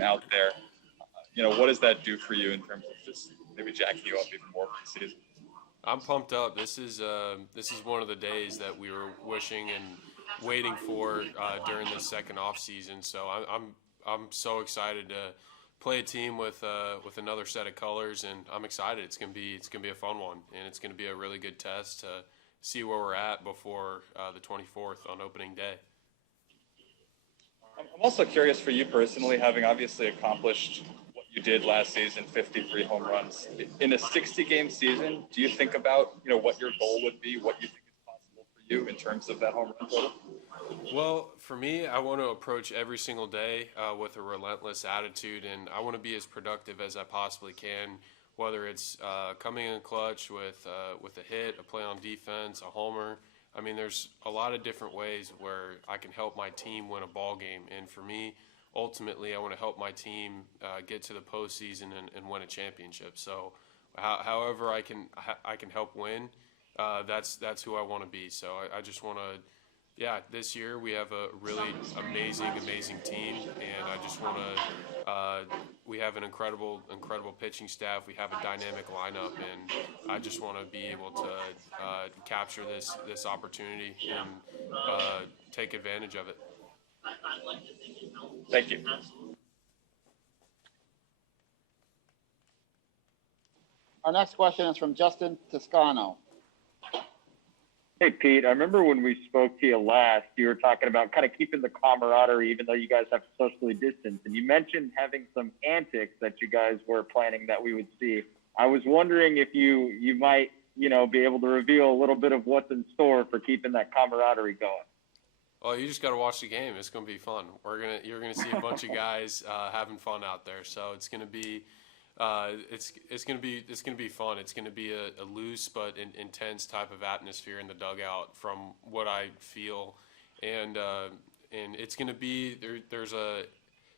out there. What does that do for you in terms of just maybe jacking you up even more for the season? I'm pumped up. This is one of the days that we were wishing and waiting for during this second off season. So I'm so excited to play a team with another set of colors, and I'm excited. It's gonna be a fun one, and it's gonna be a really good test to see where we're at before the 24th on opening day. I'm also curious for you personally, having obviously accomplished what you did last season, 53 home runs. In a 60-game season, do you think about, what your goal would be, what you think is possible for you in terms of that home run total? Well, for me, I want to approach every single day with a relentless attitude, and I want to be as productive as I possibly can, whether it's coming in clutch with a hit, a play on defense, a homer. I mean, there's a lot of different ways where I can help my team win a ball game, and for me, ultimately, I want to help my team get to the postseason and win a championship. So, however I can help win, that's who I want to be. So I just want to. Yeah, this year we have a really amazing team, and I just want to. We have an incredible pitching staff. We have a dynamic lineup, and I just want to be able to capture this opportunity and take advantage of it. Thank you. Our next question is from Justin Toscano. Hey, Pete, I remember when we spoke to you last, you were talking about kind of keeping the camaraderie, even though you guys have to socially distance. And you mentioned having some antics that you guys were planning that we would see. I was wondering if you might, be able to reveal a little bit of what's in store for keeping that camaraderie going. Oh, you just got to watch the game. It's going to be fun. You're gonna see a bunch of guys having fun out there. So it's going to be. It's gonna be fun. It's gonna be a loose but intense type of atmosphere in the dugout, from what I feel, and it's gonna be there's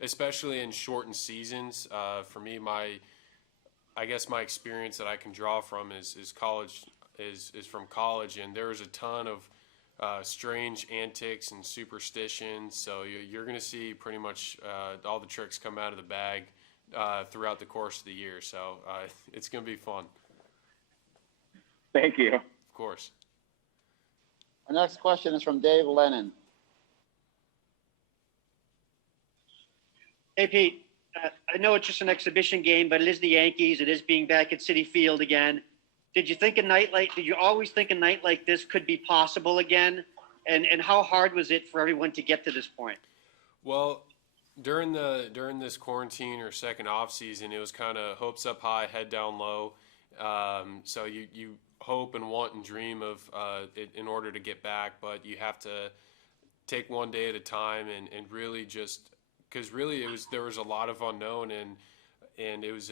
especially in shortened seasons. For me, I guess my experience that I can draw from is college is from college, and there was a ton of strange antics and superstitions. So you're gonna see pretty much all the tricks come out of the bag throughout the course of the year. So it's going to be fun. Thank you. Of course. Our next question is from Dave Lennon. Hey, Pete. I know it's just an exhibition game, but it is the Yankees. It is being back at Citi Field again. Did you always think a night like this could be possible again? And how hard was it for everyone to get to this point? Well, during this quarantine or second off season, it was kind of hopes up high, head down low. So you hope and want and dream of it in order to get back, but you have to take one day at a time and really just because really there was a lot of unknown and it was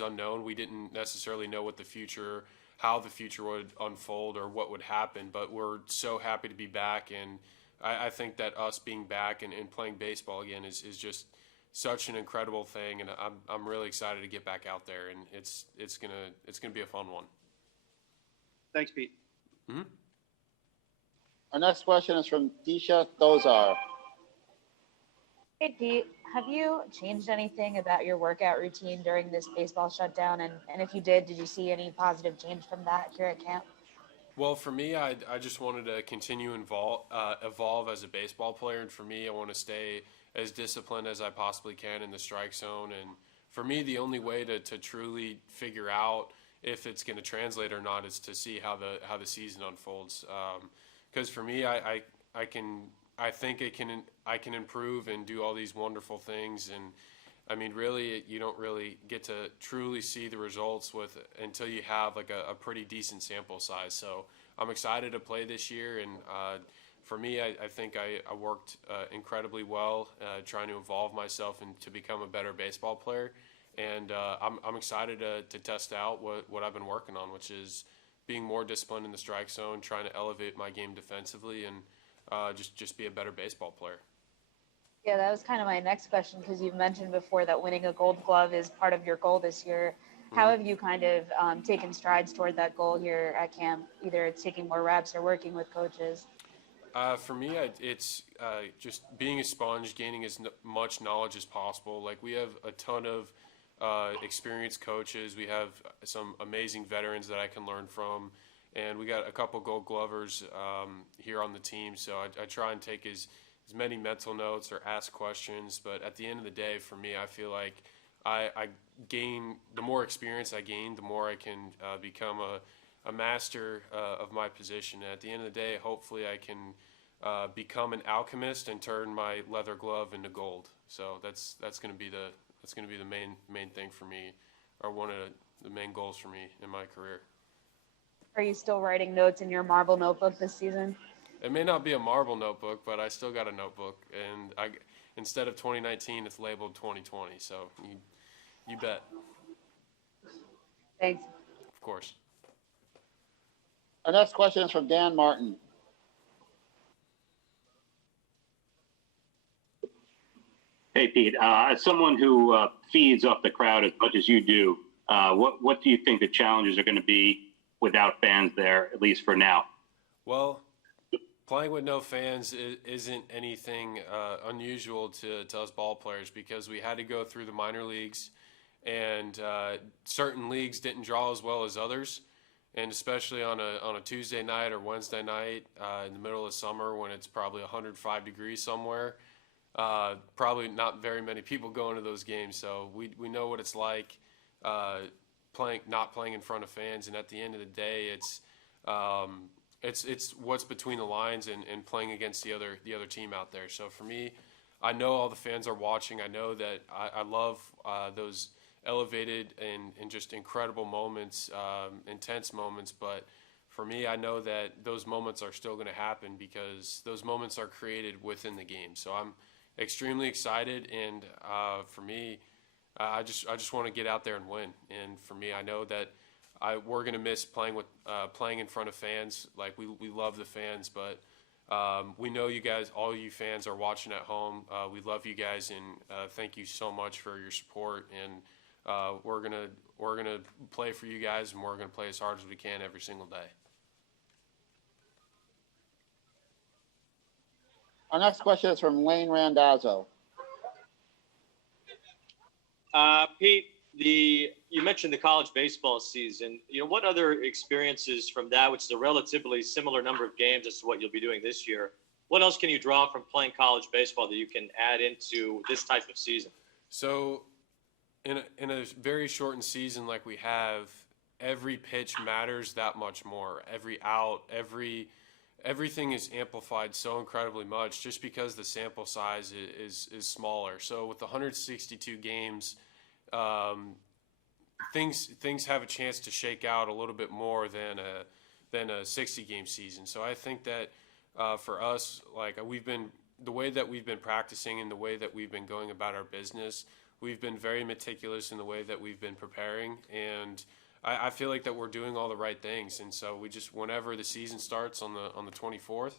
unknown. We didn't necessarily know how the future would unfold or what would happen, but we're so happy to be back, and I think that us being back and playing baseball again is just such an incredible thing, and I'm really excited to get back out there, and it's gonna be a fun one. Thanks, Pete. Mm-hmm. Our next question is from Disha Dozar. Hey, Pete, have you changed anything about your workout routine during this baseball shutdown? And if you did you see any positive change from that here at camp? Well, for me, I just wanted to continue evolve as a baseball player, and for me, I want to stay as disciplined as I possibly can in the strike zone. And for me, the only way to truly figure out if it's going to translate or not is to see how the season unfolds. Because for me, I think I can improve and do all these wonderful things, and I mean, really, you don't really get to truly see the results until you have like a pretty decent sample size. So I'm excited to play this year, and for me, I think I worked incredibly well trying to evolve myself and to become a better baseball player. And I'm excited to test out what I've been working on, which is being more disciplined in the strike zone, trying to elevate my game defensively, and just be a better baseball player. Yeah, that was kind of my next question, because you've mentioned before that winning a Gold Glove is part of your goal this year. How have you kind of taken strides toward that goal here at camp? Either it's taking more reps or working with coaches. For me, it's just being a sponge, gaining as much knowledge as possible. Like, we have a ton of experienced coaches. We have some amazing veterans that I can learn from. And we got a couple gold glovers here on the team. So I try and take as many mental notes or ask questions. But at the end of the day, for me, I feel like I gain, the more experience I gain, the more I can become a master of my position. And at the end of the day, hopefully I can become an alchemist and turn my leather glove into gold. So that's going to be the main thing for me, or one of the main goals for me in my career. Are you still writing notes in your marble notebook this season? It may not be a marble notebook, but I still got a notebook, and instead of 2019, it's labeled 2020. So you bet. Thanks. Of course. Our next question is from Dan Martin. Hey, Pete, as someone who feeds off the crowd as much as you do, what do you think the challenges are going to be without fans there, at least for now? Well, playing with no fans isn't anything unusual to us ball players, because we had to go through the minor leagues, and certain leagues didn't draw as well as others. And especially on a Tuesday night or Wednesday night in the middle of summer, when it's probably 105 degrees somewhere, probably not very many people go into those games. So we know what it's like not playing in front of fans. And at the end of the day, it's what's between the lines and playing against the other team out there. So for me, I know all the fans are watching. I know that I love those elevated and just incredible moments, intense moments. But for me, I know that those moments are still going to happen, because those moments are created within the game. So I'm extremely excited, and for me, I just want to get out there and win. And for me, I know that we're going to miss playing in front of fans. Like, we love the fans, but we know you guys, all you fans are watching at home. We love you guys, and thank you so much for your support. And we're gonna play for you guys, and we're gonna play as hard as we can every single day. Our next question is from Lane Randazzo. Pete, you mentioned the college baseball season. What other experiences from that, which is a relatively similar number of games as to what you'll be doing this year, what else can you draw from playing college baseball that you can add into this type of season? So, in a very shortened season like we have, every pitch matters that much more. Every out, everything is amplified so incredibly much, just because the sample size is smaller. So with 162 games, things have a chance to shake out a little bit more than a 60-game season. So I think that for us, like, the way that we've been practicing and the way that we've been going about our business, we've been very meticulous in the way that we've been preparing, and I feel like that we're doing all the right things. And so we just, whenever the season starts on the 24th,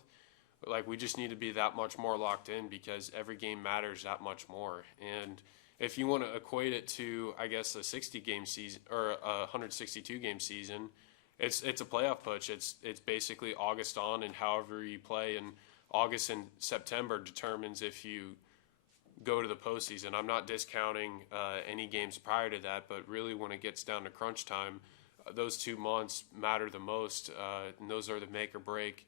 like, we just need to be that much more locked in, because every game matters that much more. And if you want to equate it to, I guess, a 60-game season or a 162-game season, it's a playoff push. It's basically August on, and however you play in August and September determines if you go to the postseason. I'm not discounting any games prior to that, but really when it gets down to crunch time, those 2 months matter the most, and those are the make or break,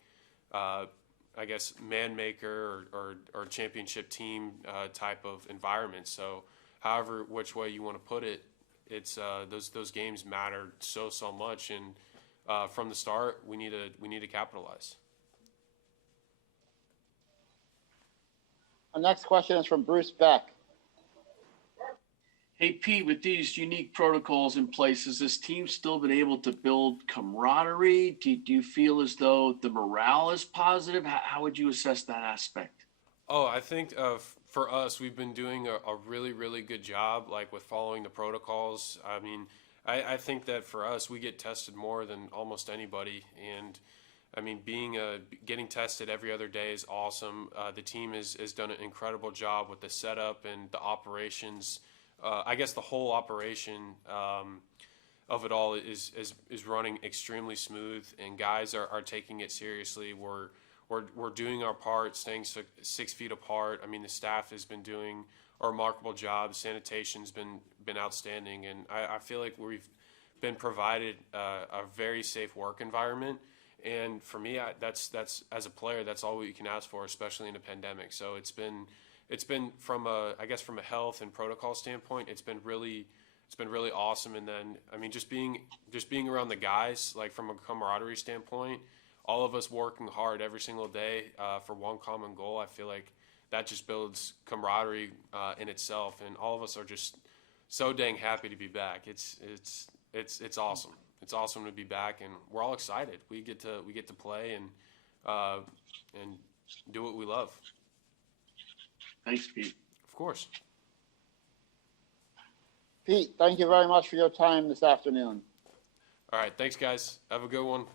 I guess, man maker or championship team type of environment. So however which way you want to put it, it's those games matter so much, and from the start we need to capitalize. Our next question is from Bruce Beck. Hey, Pete, with these unique protocols in place, has this team still been able to build camaraderie? Do you feel as though the morale is positive? How would you assess that aspect? Oh, I think for us, we've been doing a really, really good job, like, with following the protocols. I mean, I think that for us, we get tested more than almost anybody, and I mean, getting tested every other day is awesome. The team has done an incredible job with the setup and the operations. I guess the whole operation of it all is running extremely smooth, and guys are taking it seriously. We're we're doing our part, staying 6 feet apart. I mean, the staff has been doing a remarkable job. Sanitation's been outstanding, and I feel like we've been provided a very safe work environment. And for me, that's as a player, that's all we can ask for, especially in a pandemic. So it's been from a health and protocol standpoint, it's been really awesome. And then I mean, just being around the guys, like from a camaraderie standpoint, all of us working hard every single day for one common goal. I feel like that just builds camaraderie in itself, and all of us are just so dang happy to be back. It's awesome. It's awesome to be back, and we're all excited. We get to play and do what we love. Thanks, Pete. Of course. Pete, thank you very much for your time this afternoon. All right. Thanks, guys. Have a good one.